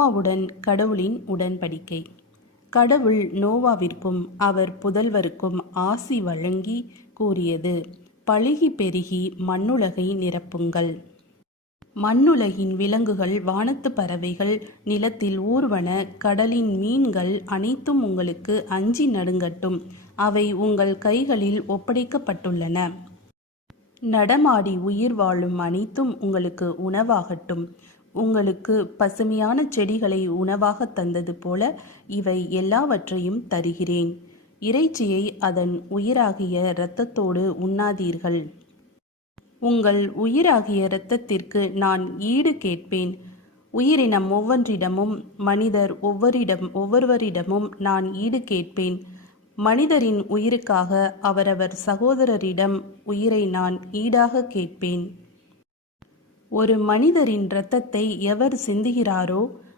நோவாவுடன் கடவுளின் உடன்படிக்கை. கடவுள் நோவாவிற்கும் அவர் புதல்வருக்கும் ஆசி வழங்கி கூறியது: பலுகி பெருகி மண்ணுலகை நிரப்புங்கள். மண்ணுலகின் விலங்குகள், வானத்து பறவைகள், நிலத்தில் ஊர்வன, கடலின் மீன்கள் அனைத்தும் உங்களுக்கு அஞ்சி நடுங்கட்டும். அவை உங்கள் கைகளில் ஒப்படைக்கப்பட்டுள்ளன. நடமாடி உயிர் வாழும் அனைத்தும் உங்களுக்கு உணவாகட்டும். உங்களுக்கு பசுமையான செடிகளை உணவாக தந்தது போல இவை எல்லாவற்றையும் தருகிறேன். இறைச்சியை அதன் உயிராகிய இரத்தத்தோடு உண்ணாதீர்கள். உங்கள் உயிராகிய இரத்தத்திற்கு நான் ஈடு கேட்பேன். உயிரினம் ஒவ்வொன்றிடமும், மனிதர் ஒவ்வொருவரிடமும் நான் ஈடு கேட்பேன். மனிதரின் உயிருக்காக அவரவர் சகோதரரிடம் உயிரை நான் ஈடாக கேட்பேன். ஒரு மனிதரின் இரத்தத்தை எவர் சிந்துகிறாரோ